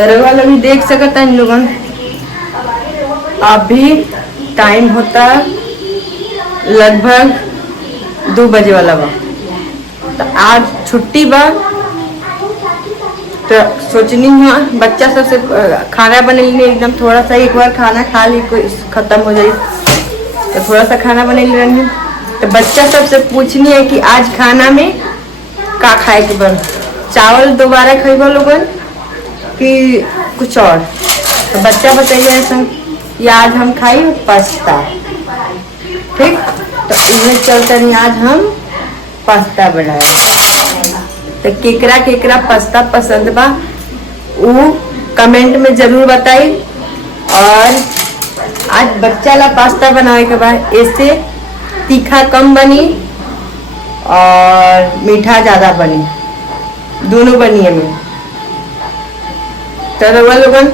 तरवा लोग देख सकता इन लोगन। अभी टाइम होता लगभग 2 बजे वाला बा। तो आज छुट्टी बा तो सोचनी है बच्चा सबसे खाना बनेली एकदम थोड़ा सा, एक बार खाना खा ली कोई खत्म हो जाए तो थोड़ा सा खाना बनेली रही। तो बच्चा सबसे पूछनी है कि आज खाना में का खाए के बन, चावल दोबारा खेबो लोगन कि कुछ और। तो बच्चा बताइए ऐसा कि आज हम खाई पास्ता। ठीक, तो इन्हें चलते नहीं आज हम पास्ता बनाए। तो केकरा केकरा पास्ता पसंद बा वो कमेंट में जरूर बताई। और आज बच्चा ला पास्ता बनाए के बाद ऐसे तीखा कम बनी और मीठा ज्यादा बनी, दोनों बनी है में। तो लोगन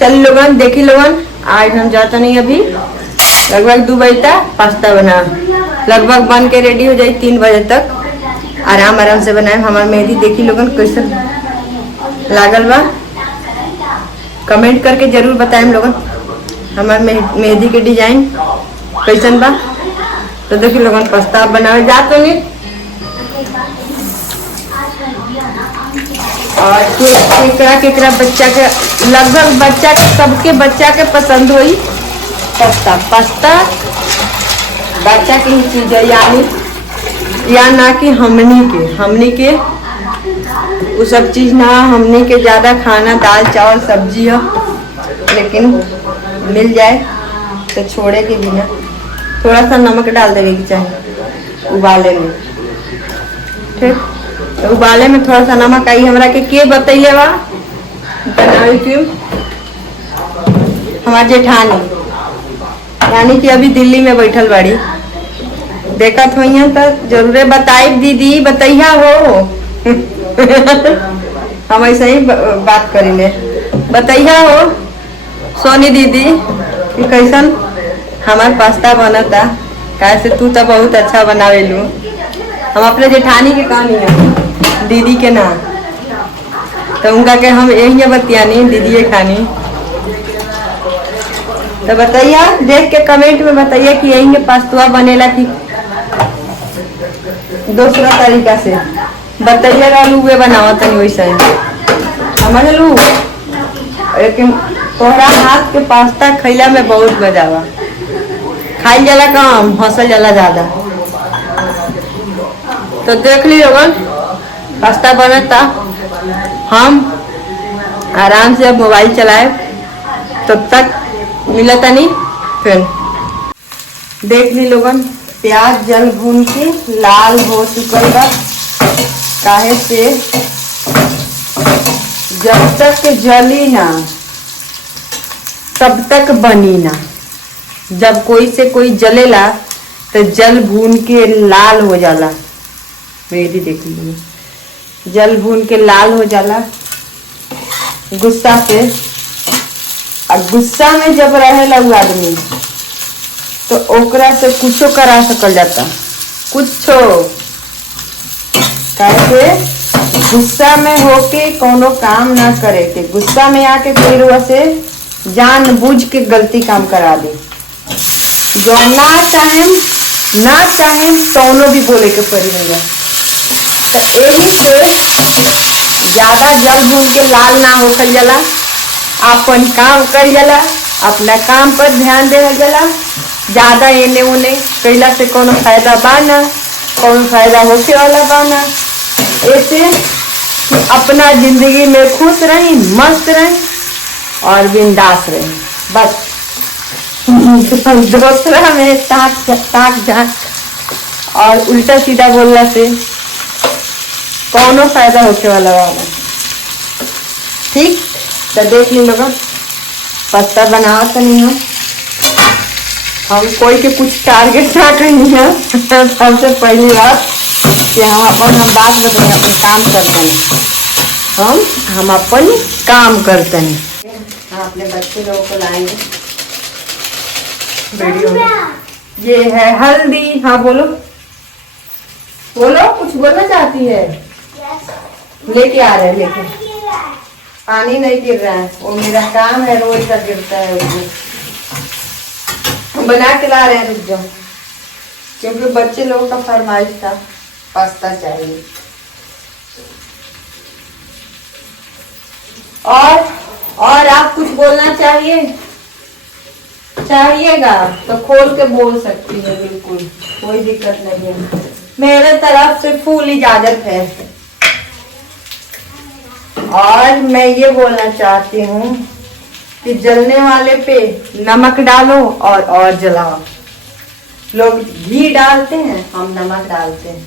चल लोगन देखी लोगन, आज हम जाता नहीं अभी लगभग 2 बजे तक पास्ता बना लगभग बन के रेडी हो जाए 3 बजे तक आराम आराम से बनाए। हमार मेहंदी देखी लोगन कैसे लागल बा, कमेंट करके जरूर बताएं लोगन हमार मेहंदी के डिजाइन कैसन बा। तो देखिए लोगन पास्ता बनावे जात नहीं और केकरा बच्चा के लगभग बच्चा के सबके बच्चा के पसंद हुई पास्ता। पास्ता बच्चा की ही चीज है, यानी या ना कि हमनी के वो सब चीज ना, हमनी के ज्यादा खाना दाल चावल सब्जी हो, लेकिन मिल जाए तो छोड़े के बिना थोड़ा सा नमक डाल देने की चाहिए उबाले में। ठीक, तो उबाले में थोड़ा सा नमक आई हमरा के बतैले बा बनावे क्यों हमारे जेठानी, यानी कि अभी दिल्ली में बैठल बाड़ी। देखत हुई तो जरूरे बताई दीदी बतैया हो हम ऐसे ही बात करेंगे। बतैया हो सोनी दीदी कि कैसन हमार पास्ता बनता, कैसे तू तो बहुत अच्छा बनावेलू। हम अपने जेठानी के कहानी है दीदी के ना, तो उनका के हम यही बतियानी दीदी खानी। तो बताइए देख के कमेंट में बताइए कि यही के पास्ता बनेला कि दूसरा तरीका से बताइए। आलू वे बनावा तनी वैसे समझ लू, लेकिन तोहरा हाथ के पास्ता खैला में बहुत मजा बा। खाई जाला कम, हंसल जाला ज्यादा। तो देख ली लोगन पास्ता बनता, हम आराम से अब मोबाइल चलाए तब तक मिलता नहीं। फिर देख ली लोगन प्याज जल भून के लाल हो चुकल बा, काहे से जब तक जली ना तब तक बनी ना। जब कोई से कोई जलेला तो जल भून के लाल हो जाला। मेरी देख लीजिए जल भून के लाल हो जाला गुस्सा से। और गुस्सा में जब रहेला उ आदमी तो ओकरा से कुछो करा सकल जाता, कुछो। कैसे गुस्सा में होके कोनो काम ना करे के, गुस्सा में आके कोई से जानबूझ के गलती काम करा दे। जो ना चाहे तौनो भी बोले के पड़ी हो। तो यही से ज्यादा जल भून के लाल ना होखल जाला, अपन काम कर जाला, अपना काम पर ध्यान दे जाला। ज्यादा एने उने कैला से कोनो फायदा बा ना, कोनो फायदा होके वाला बा ना। ऐसे अपना जिंदगी में खुश रही, मस्त रही और बिंदास रही बस। दूसरा में ताक झाक और उल्टा सीधा बोलना से कौनो फायदा होके वाला बा। ठीक, तो देख ली लोग पास्ता बनावा तो नहीं हो, हम कोई के कुछ टारगेट ना कही है। सबसे पहली बात कि हम बात बताए अपन काम करते हैं, हम अपन काम करते हैं। हम अपने बच्चे लोगों को लाएंगे वीडियो में। ये है हल्दी। हाँ बोलो बोलो, कुछ बोलना चाहती है? लेके आ रहे लेके पानी नहीं गिर रहा है, वो मेरा काम है, रोज का गिरता है वो। बना के ला रहे हैं, रुक जाओ, क्योंकि बच्चे लोगों का फरमाइश था पास्ता चाहिए। और आप कुछ बोलना चाहिएगा तो खोल के बोल सकती है, बिल्कुल कोई दिक्कत नहीं है, मेरे तरफ से फुल इजाजत है। और मैं ये बोलना चाहती हूँ कि जलने वाले पे नमक डालो और जलाओ। लोग घी डालते हैं, हम नमक डालते हैं।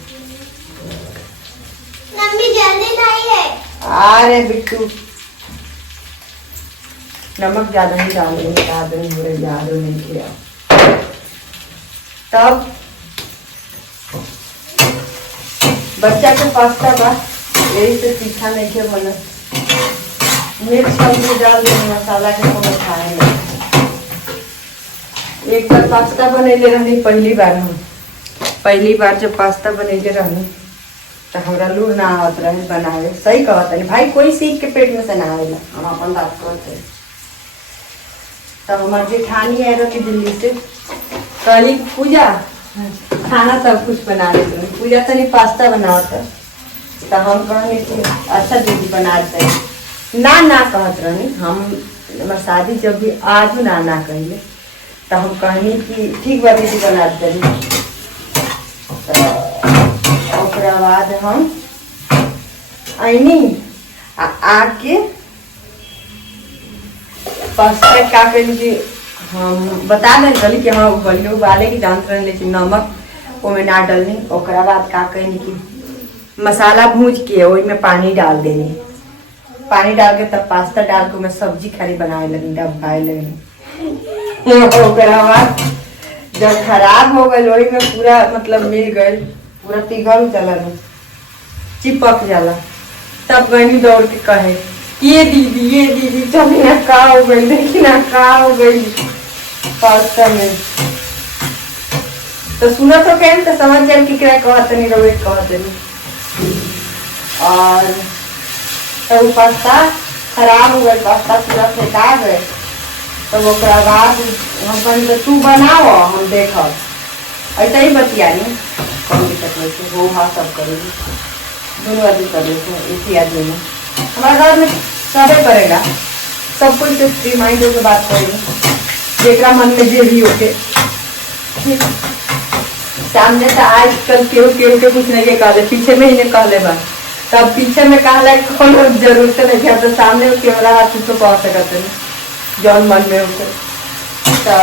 मम्मी जल्दी लाई है। अरे बिट्टू, नमक ज्यादा नहीं डालेंगे, ज्यादा नहीं किया। तब बच्चा के पास्ता बा, यही से तीखा नहीं के बना, मिर्च हल्दी डाल देंगे, मसाला के कोनो खाए नहीं। एक बार पास्ता बनेले रहनी, पहली बार जब पास्ता बनेले रहनी तो हमरा लूर ना आवत रहे बनावे। सही कहत नहीं भाई, कोई सीख के पेट में से ना आवेला, हम अपन बात करते। तब हमारी जेठानी आए रही दिल्ली से, कली पूजा खाना सब कुछ बना लेते रही। पूजा तनी पास्ता बनावत है, तो हम कहने कि अच्छा दीदी बना दे, ना कहत रही हम। शादी जब भी आज ना कहिए तो हम कहनी कि ठीक बा दीदी बना दे। तो बाद हम आईनी आके पास्ता का करी कि हम बता दें गली कि हाँ गली उबाले की जानते रहे, लेकिन नमक वो में ना डालनी। ओकरा बाद का करी कि मसाला भूज के वही में पानी डाल देनी, पानी डाल के तब पास्ता डाल के मैं सब्जी खाली बनाए लगी, डबाए लगी। ओकरा बाद जब खराब हो गई, वही में पूरा मतलब मिल गए, पूरा पिघल जाला, चिपक जाला। तब गई दौड़ के कहे ये दीदी चली ना का हो गई, देखी ना का हो गई पास्ता में। तो सुना तो कहें तो समझ जाए कि क्या कहते नहीं, रोए कहते नहीं। और तो पास्ता खराब हो गए, पास्ता पूरा फेंका गए। तो ओकरा बाद हम कहीं तो तू बनाओ, हम देखो ऐसा ही बतियानी, कौन दिक्कत नहीं थी, वो हाँ सब करेगी, दोनों आदमी कर लेते हैं, एक ही आदमी में। हमारे घर में सबे करेगा, सब कुछ फ्री माइंड होकर बात करेंगे, जेकरा मन में जे भी होके। सामने तो आजकल केहू के कुछ नहीं कहले, पीछे में ही नहीं कहले बा, तब पीछे में कहला कौन जरूरत नहीं है, तो सामने कैमरा हाथ तो कह सकते हैं जौन मन में होके। तो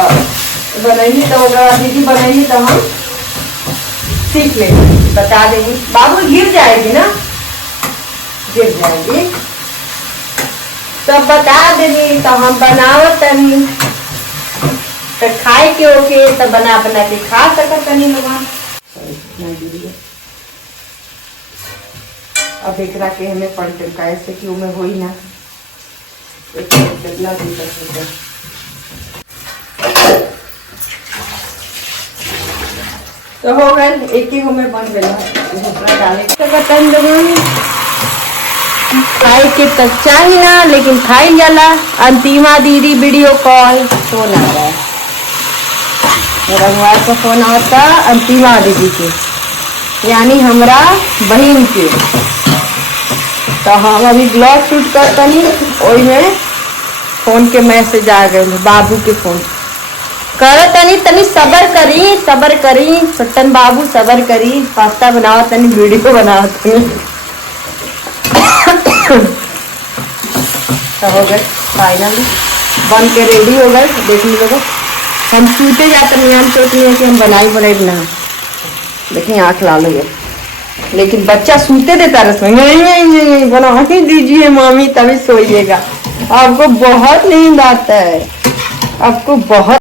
बनैली तो होगा दीदी बनैली तो हम सीख लेंगे, बता देंगे। बाबू गिर जाएगी ना, गिर जाएगी तो बता देंगी, तो हम बनावत तनी तो खाए के ओके, तो बना के खा सकत तनी लोग। अब एक के हमें पलटे कैसे कि उमें होई ना कितना दिक्कत। तो हो गए, एक ही हमें बन गया डाले तो बतन देंगे। खाए के तो चाहिए ना, लेकिन खाई जाला। अंतिमा दीदी वीडियो कॉल फोन आ रहा है, रंगवार का फोन आता अंतिमा दीदी के, यानी हमरा बहन के। तो हम अभी ब्लॉग शूट करतनी, ओई में फोन के मैसेज आ गए, बाबू के फोन कर तनी सबर करी छोटन बाबू, सबर करी, पास्ता बनाओ तनी, वीडियो बनाओ तनी। तो हो गए फाइनली बन के रेडी हो गए। देख लीजिएगा, हम सूते जाते नहीं, हम सोचते हैं कि हम बनाई ना, देखिए आँख लाल हो गए, लेकिन बच्चा सूते देता रस में, नहीं बना ही दीजिए मामी तभी सोइएगा। आपको बहुत नींद आता है, आपको बहुत